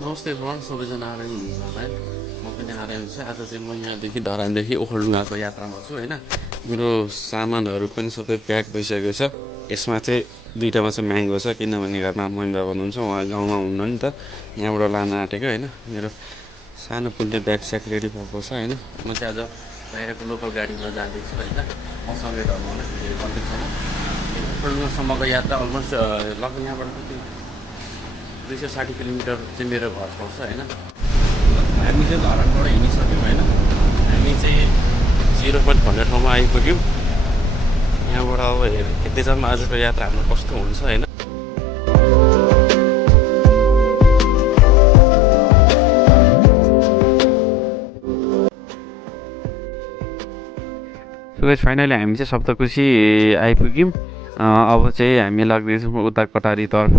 नमस्ते फ्रेन्ड सबैजना आराम हुनुहुन्छ होला है म पनि आराम छु आज चाहिँ म यहाँदेखि धरानदेखि ओखलढुङ्गाको यात्रामा छु होइन मेरो सामानहरू पनि सबै प्याक भइसकेको छ यसमा चाहिँ दुइटामा चाहिँ म्याङ्गो छ किनभने घरमा मम्मी बाबा हुनुहुन्छ उहाँ गाउँमा हुनुहुन्न नि त यहाँबाट लान आँटेको होइन मेरो सानो पुल्ने ब्याग स्याग रेडी भएको छ होइन म चाहिँ आज बाहिरको लोकल गाडीमा जाँदैछु होइन मसँगै धर्म होला कन्टेक्सम्म ओखलढुङ्गासम्मको यात्रा अलमोस्ट लगभग यहाँबाट कति 260 किलोमिटर चाहिँ मेरो घर पर्छ होइन हामी चाहिँ धरानबाट हिँडिसक्यौँ होइन हामी चाहिँ 0 पोइन्ट भन्ने ठाउँमा आइपुग्यौँ यहाँबाट अब हेर्दै जाऊँ आजको यात्रा हाम्रो कस्तो हुन्छ होइन सो गाइस फाइनली हामी चाहिँ सप्तकोशी आइपुग्यौँ अब चाहिँ हामी लाग्दैछौँ उता कटारीतर्फ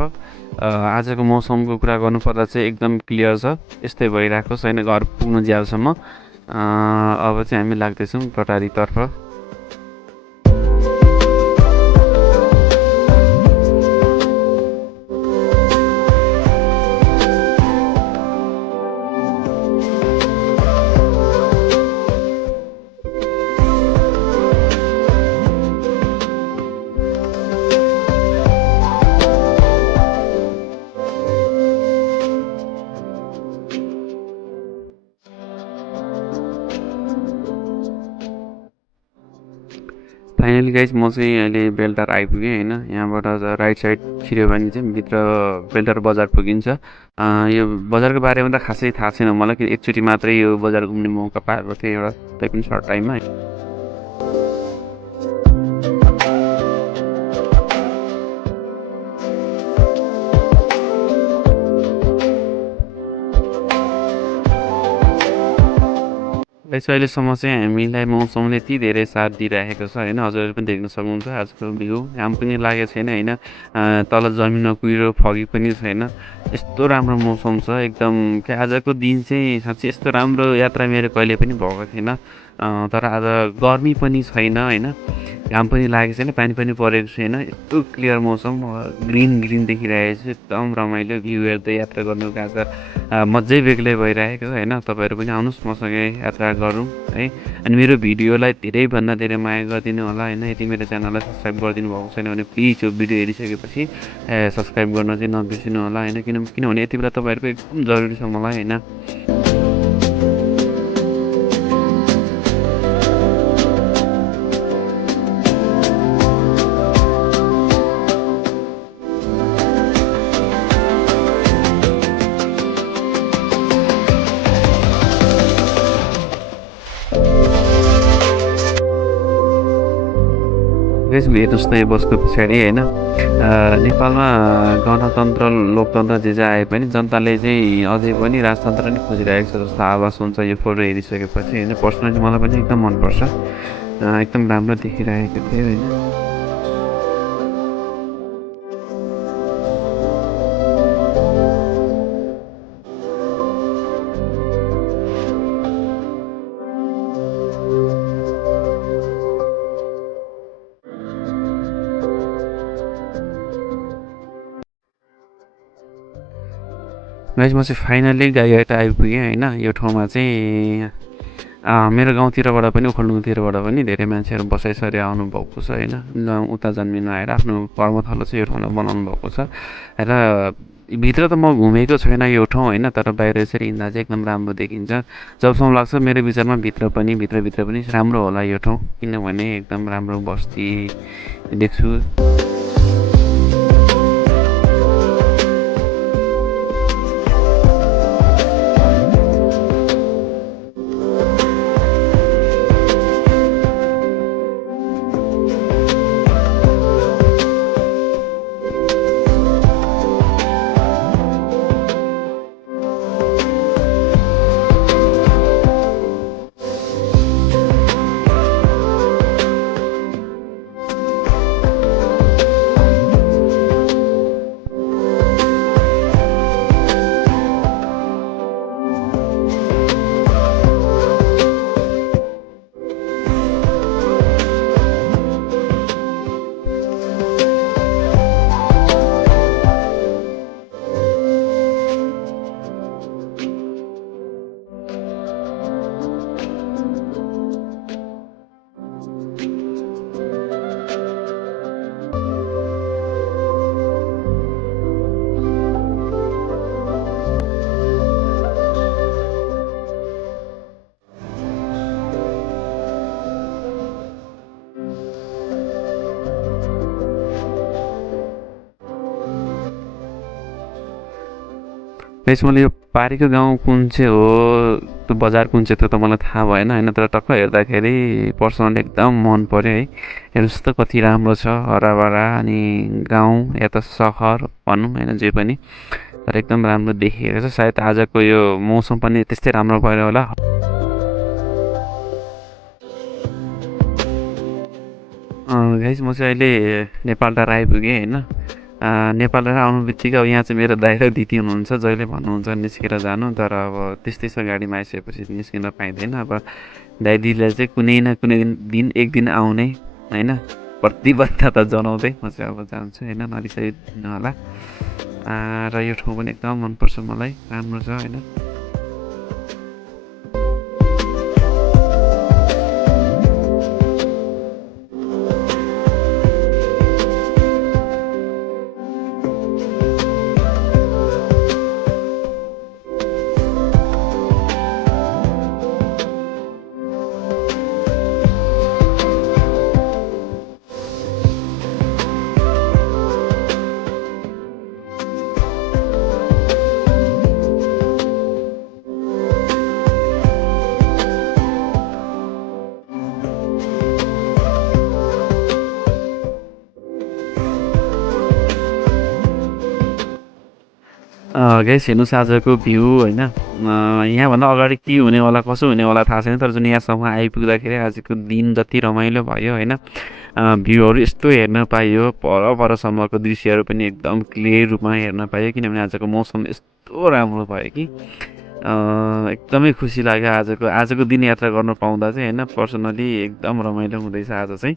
आजको मौसमको कुरा गर्नुपर्दा चाहिँ एकदम क्लियर छ यस्तै भइरहेको छैन घर पुग्नु ज्यालसम्म अब चाहिँ हामी लाग्दैछौँ कटारीतर्फ फाइनली गाइज म चाहिँ अहिले बेलटार आइपुगेँ होइन यहाँबाट राइट साइड छिर्यो भने चाहिँ भित्र बेलटार बजार पुगिन्छ यो बजारको बारेमा त खासै थाहा छैन मलाई कि एकचोटि मात्रै यो बजार घुम्ने मौका पाएको थिएँ एउटा त्यही पनि सर्ट टाइममा यसो अहिलेसम्म चाहिँ हामीलाई मौसमले यति धेरै साथ दिइरहेको छ होइन हजुरहरू पनि देख्न सक्नुहुन्छ आजको भ्यू घाम पनि लागेको छैन होइन तल जमिनमा कुहिरो फगी पनि छैन यस्तो राम्रो मौसम छ एकदम क्या आजको दिन चाहिँ साँच्चै यस्तो राम्रो यात्रा मेरो कहिले पनि भएको थिएन तर आज गर्मी पनि छैन होइन घाम पनि लागेको छैन पानी पनि परेको छैन यस्तो क्लियर मौसम ग्रिन ग्रिन देखिरहेको छ एकदम रमाइलो भ्यू हेर्दै यात्रा गर्नुको आज मजै बेग्लै भइरहेको होइन तपाईँहरू पनि आउनुहोस् मसँगै यात्रा गरौँ है अनि मेरो भिडियोलाई धेरैभन्दा धेरै माया गरिदिनु होला होइन यदि मेरो च्यानललाई सब्सक्राइब गरिदिनु भएको छैन भने प्लिज यो भिडियो हेरिसकेपछि सब्सक्राइब गर्न चाहिँ नबिर्सिनु होला होइन किनभने यति बेला तपाईँहरूको एकदम जरुरी छ मलाई होइन यसमा हेर्नुहोस् न यो बसको पछाडि होइन नेपालमा गणतन्त्र लोकतन्त्र जे आए पनि जनताले चाहिँ अझै पनि राजतन्त्र नै खोजिरहेको छ जस्तो आवाज हुन्छ यो फोटो हेरिसकेपछि होइन पर्सनली मलाई पनि एकदम मनपर्छ एकदम राम्रो देखिरहेको थियो होइन गाइस म चाहिँ फाइनल्ली गाईघाट आइपुगेँ होइन यो ठाउँमा चाहिँ मेरो गाउँतिरबाट पनि ओखलढुङ्गातिरबाट पनि धेरै मान्छेहरू बसाइसरी आउनुभएको छ होइन उता जन्मिनु आएर आफ्नो कर्मथलो चाहिँ यो ठाउँमा बनाउनु भएको छ र भित्र त म घुमेको छैन यो ठाउँ होइन तर बाहिर यसरी हिँड्दा चाहिँ एकदम राम्रो देखिन्छ जबसम्म लाग्छ मेरो विचारमा भित्रभित्र पनि राम्रो होला यो ठाउँ किनभने एकदम राम्रो बस्ती देख्छु गाइस मैले यो पारीको गाउँ कुन चाहिँ हो, त्यो बजार कुन चाहिँ त्यो त मलाई थाहा भएन होइन, तर टक्क हेर्दाखेरि पर्सनली एकदम मन पऱ्यो है। हेर्नुहोस् त कति राम्रो छ, हराभरा, अनि गाउँ या त सहर भनौँ होइन, जे पनि, तर एकदम राम्रो देखिएको छ। सायद आजको यो मौसम पनि त्यस्तै राम्रो भयो होला। गाइस म चाहिँ अहिले नेपाल टाढा आइपुगेँ होइन। नेपाल टाढा आउनु बित्तिकै अब यहाँ चाहिँ मेरो दाइ र दिदी हुनुहुन्छ, जहिले भन्नुहुन्छ निस्केर जानु, तर अब त्यस्तै छ, गाडीमा आइसकेपछि निस्किन पाइँदैन। अब दाइ दिदीलाई चाहिँ कुनै न कुनै एक दिन आउने होइन, प्रतिबद्धता जनाउँदै म चाहिँ अब जान्छु होइन, नरिसाइदिनु होला। र यो ठाउँ पनि एकदम मनपर्छ मलाई, राम्रो छ होइन। गाइस हेर्नुहोस् आजको भ्यू होइन। यहाँभन्दा अगाडि के हुनेवाला कसो हुनेवाला थाहा छैन, तर जुन यहाँसम्म आइपुग्दाखेरि आजको दिन जति रमाइलो भयो होइन। भ्यूहरू यस्तो हेर्न पाइयो, पर परसम्मको दृश्यहरू पनि एकदम क्लियर रूपमा हेर्न पाइयो, किनभने आजको मौसम यस्तो राम्रो भयो कि एकदमै खुसी लाग्यो आजको आजको दिन यात्रा गर्नु पाउँदा चाहिँ होइन। पर्सनली एकदम रमाइलो हुँदैछ आज चाहिँ।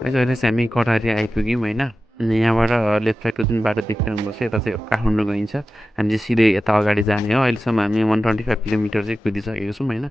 है अहिले चाहिँ हामी कटारी आइपुग्यौँ होइन। अनि यहाँबाट लेफ्ट साइडको जुन बाटो देखिरहनु छ, यता चाहिँ काठमाडौँ गइन्छ। हामी चाहिँ सिधै यता अगाडि जाने हो। अहिलेसम्म हामी 125 किलोमिटर चाहिँ कुदिसकेको छौँ होइन।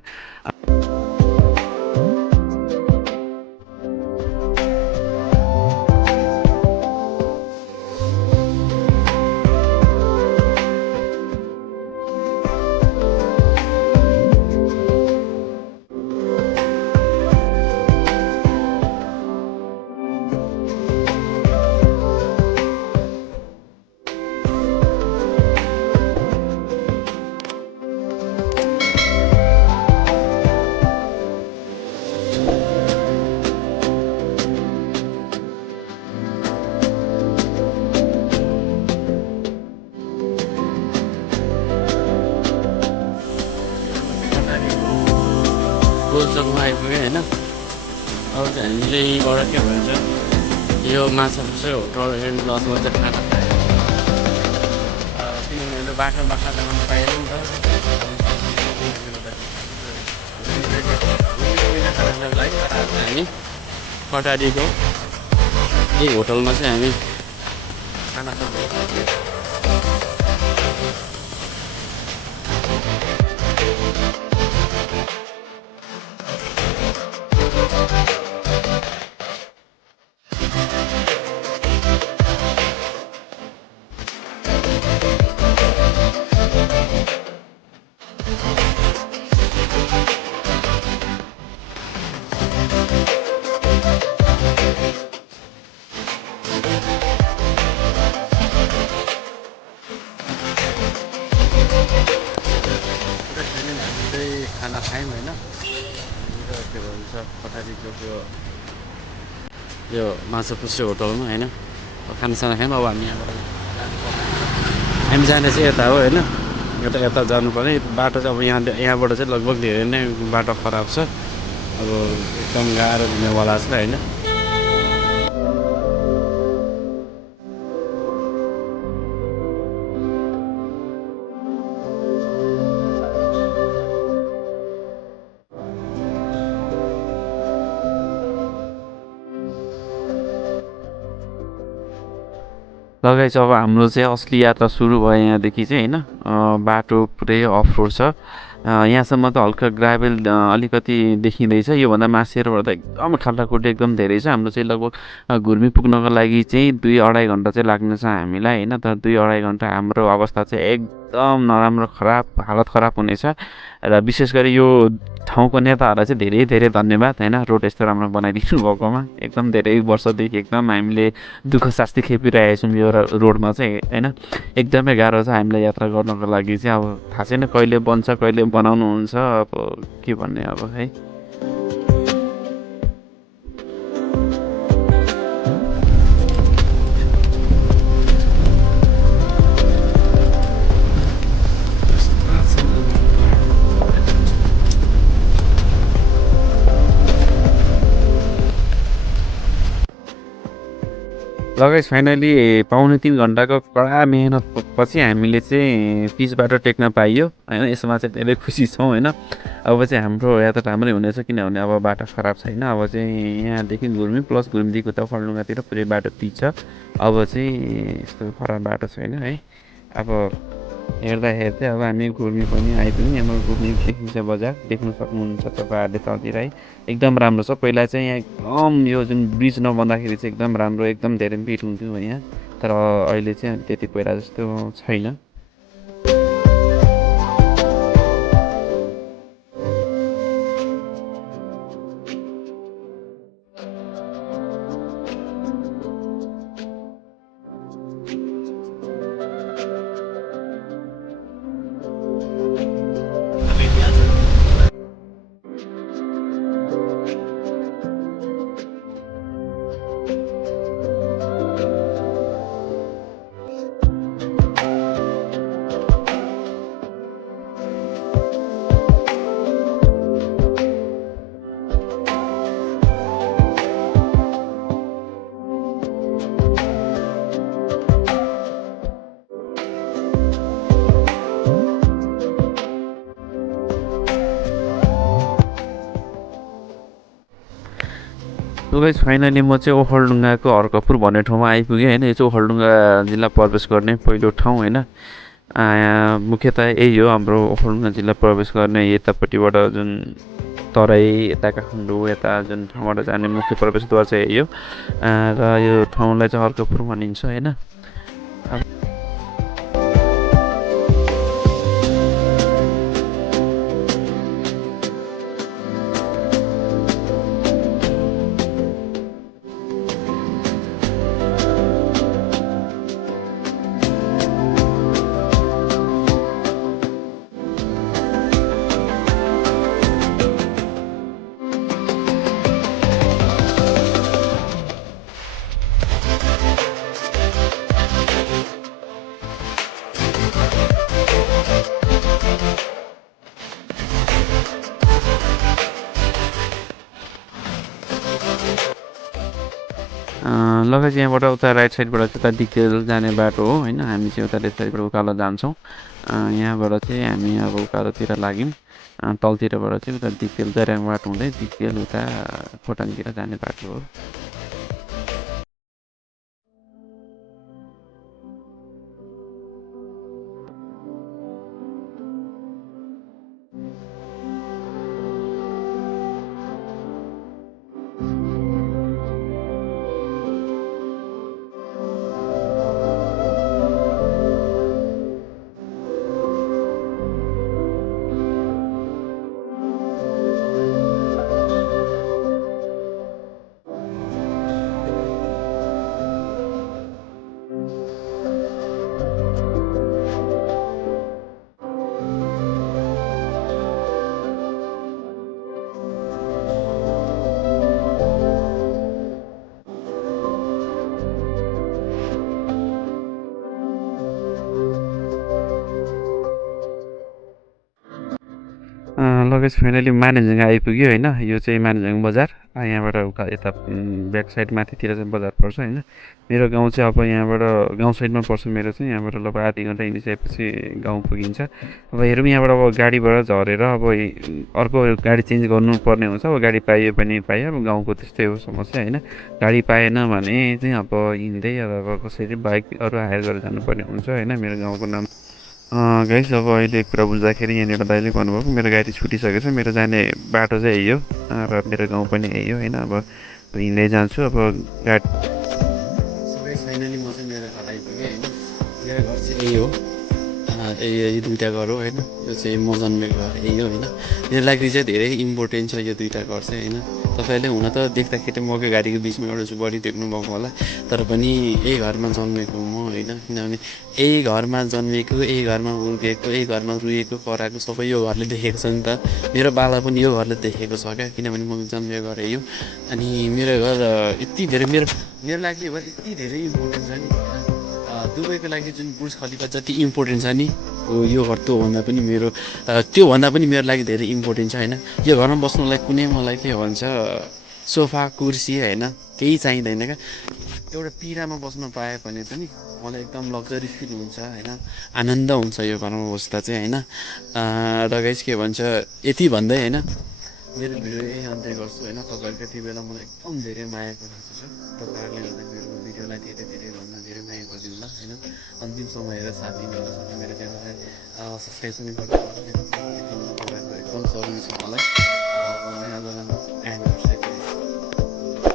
गोलचोकमा आइपुग्यो होइन। अब चाहिँ हामीले यहीँबाट के भन्छ, यो माछा पुछ्रै होटल एन्ड लजमा चाहिँ खाना खायो। किनभने बाटोमा खाना खानु पाइएन नि त। हामी कटारीको यही होटलमा चाहिँ हामी खाना खान्छौँ। खाना खायौँ होइन। के भन्छ कटारीको यो माछा पुछ्रे होटलमा होइन। खानासाना खायौँ। अब हामी यहाँबाट हामी जाने चाहिँ यता हो होइन। यता जानुपर्ने बाटो चाहिँ अब यहाँबाट चाहिँ लगभग धेरै नै बाटो खराब छ। अब एकदम गाह्रो हुनेवाला छ होइन। लगाइ चाहिँ अब हाम्रो चाहिँ असली यात्रा सुरु भयो यहाँदेखि चाहिँ होइन। बाटो पुरै अफ रोड छ। यहाँसम्म त हल्का ग्राभेल अलिकति देखिँदैछ। योभन्दा मासेरबाट त एकदम खाल्टाखुल्टी एकदम धेरै छ। हाम्रो चाहिँ लगभग घुर्मी पुग्नको लागि चाहिँ 2-2.5 घन्टा चाहिँ लाग्नेछ हामीलाई होइन। तर 2-2.5 घन्टा हाम्रो अवस्था चाहिँ एकदम नराम्रो, खराब, हालत खराब हुनेछ। र विशेष गरी यो ठाउँको नेताहरूलाई चाहिँ धेरै धेरै धन्यवाद होइन, रोड यस्तो राम्रो बनाइदिनु भएकोमा। एकदम धेरै वर्षदेखि एकदम हामीले दुःख शास्ति खेपिरहेको छौँ यो रोडमा चाहिँ होइन। एकदमै गाह्रो छ हामीलाई यात्रा गर्नको लागि चाहिँ। अब थाहा छैन कहिले बन्छ कहिले बनाउनुहुन्छ, अब के भन्ने अब है। लगाइस फाइनली 2.5 घन्टाको कडा मेहनत पछि हामीले चाहिँ पिच बाटो टेक्न पाइयो होइन। यसमा चाहिँ धेरै खुसी छौँ होइन। अब चाहिँ हाम्रो यात्रा राम्रै हुनेछ, किनभने अब बाटो खराब छैन। अब चाहिँ यहाँदेखि गुल्मी प्लस गुल्मीदेखि उता फल्डुङ्गातिर पुरै बाटो तिज छ। अब चाहिँ यस्तो खराब बाटो छैन है। अब हेर्दै अब हामी गुल्मी पनि आइपुग्यौँ। यहाँ गुल्मी देखिन्छ बजार, देख्नु सक्नुहुन्छ तपाईँहरूले तलतिर है। एकदम राम्रो छ। पहिला चाहिँ यहाँ एकदम यो जुन ब्रिज नबन्दाखेरि चाहिँ एकदम राम्रो, एकदम धेरै भिड हुन्थ्यो यहाँ। तर अहिले चाहिँ त्यति पहिला जस्तो छैन। सो गाइस फाइनली म चाहिँ ओखलढुङ्गाको हरकपुर भन्ने ठाउँमा आइपुगेँ होइन। यो चाहिँ ओखलढुङ्गा जिल्ला प्रवेश गर्ने पहिलो ठाउँ होइन। मुख्यतः यही हो हाम्रो ओखलढुङ्गा जिल्ला प्रवेश गर्ने यतापट्टिबाट जुन तराई यता काठमाडौँ यता जुन ठाउँबाट जाने मुख्य प्रवेशद्वार चाहिँ यही हो। र यो ठाउँलाई चाहिँ हरकपुर भनिन्छ होइन। लगायत यहाँबाट उता राइट साइडबाट चाहिँ उता डिकेल जाने बाटो हो होइन। हामी चाहिँ उता लेफ्ट साइडबाट उकालो जान्छौँ। यहाँबाट चाहिँ हामी अब उकालोतिर लाग्यौँ। तलतिरबाट चाहिँ उता डिकेल जर्याङ बाटो हुँदै डिकेल उता खोटाङतिर जाने बाटो हो। लगेज फाइनली मानेझ्याङ आइपुग्यो होइन। यो चाहिँ मानेझ्याङ बजार। यहाँबाट उता यता ब्याक साइड माथितिर चाहिँ बजार पर्छ होइन। मेरो गाउँ चाहिँ अब यहाँबाट गाउँ साइडमा पर्छ मेरो चाहिँ। यहाँबाट लगभग आधी घन्टा हिँडिसकेपछि गाउँ पुगिन्छ। अब हेरौँ यहाँबाट अब गाडीबाट झरेर अब अर्को गाडी चेन्ज गर्नुपर्ने हुन्छ। अब गाडी पाइयो भने पायो, अब गाउँको त्यस्तै हो समस्या होइन। गाडी पाएन भने चाहिँ अब हिँड्दै अब कसरी बाइक अरू हायर गरेर जानुपर्ने हुन्छ होइन। मेरो गाउँको नाम गाइस अब अहिले कुरा बुझ्दाखेरि यहाँनिर दाइले भन्नुभएको मेरो गाडी छुटिसकेको छ। मेरो जाने बाटो चाहिँ यही हो र मेरो गाउँ पनि यही हो होइन। अब हिँड्दै जान्छु। अब गाडी फाइनली म चाहिँ मेरो घर आइपुगेँ होइन। मेरो घर चाहिँ यही हो। यो दुइटा घर हो होइन, यो चाहिँ म जन्मेको घर यही हो होइन। मेरो लागि चाहिँ धेरै इम्पोर्टेन्ट छ यो दुइटा घर चाहिँ होइन। तपाईँहरूले हुन त देख्दाखेरि मकै घारीको बिचमा एउटा चाहिँ बढी देख्नुभएको होला, तर पनि यही घरमा जन्मेको म होइन। किनभने यही घरमा जन्मेको, यही घरमा हुर्केको, यही घरमा रुएको कराएको सबै यो घरले देखेको छ नि त। मेरो बाला पनि यो घरले देखेको छ क्या, किनभने म जन्मेको घर यही हो। अनि मेरो घर यति धेरै मेरो मेरो लागि घर यति धेरै इम्पोर्टेन्ट छ नि होइन। दुबईको लागि जुन बुर्ज खलिफा जति इम्पोर्टेन्ट छ नि, यो घर त्योभन्दा पनि त्योभन्दा पनि मेरो लागि धेरै इम्पोर्टेन्ट छ होइन। यो घरमा बस्नुलाई कुनै मलाई के भन्छ सोफा कुर्सी होइन केही चाहिँदैन क्या। एउटा पिरामा बस्न पाएँ भने पनि मलाई एकदम लग्जरी फिल हुन्छ होइन, आनन्द हुन्छ यो घरमा बस्दा चाहिँ होइन। र गाइस के भन्छ यति भन्दै होइन मेरो भिडियो यही अन्त्य गर्छु होइन। तपाईँहरूको यति बेला मलाई एकदम धेरै माया गरिदिनु छ, तपाईँहरूले गर्दा मेरो भिडियोलाई धेरै धेरैभन्दा धेरै माया गरिदिनु होला होइन। अन्तिमसम्म हेरेर साथ दिनुभएको छ र मेरो च्यानललाई सब्सक्राइब पनि गरिदिनु होला होइन। यतिमा तपाईँहरूको एकदम जरुरी छ मलाई।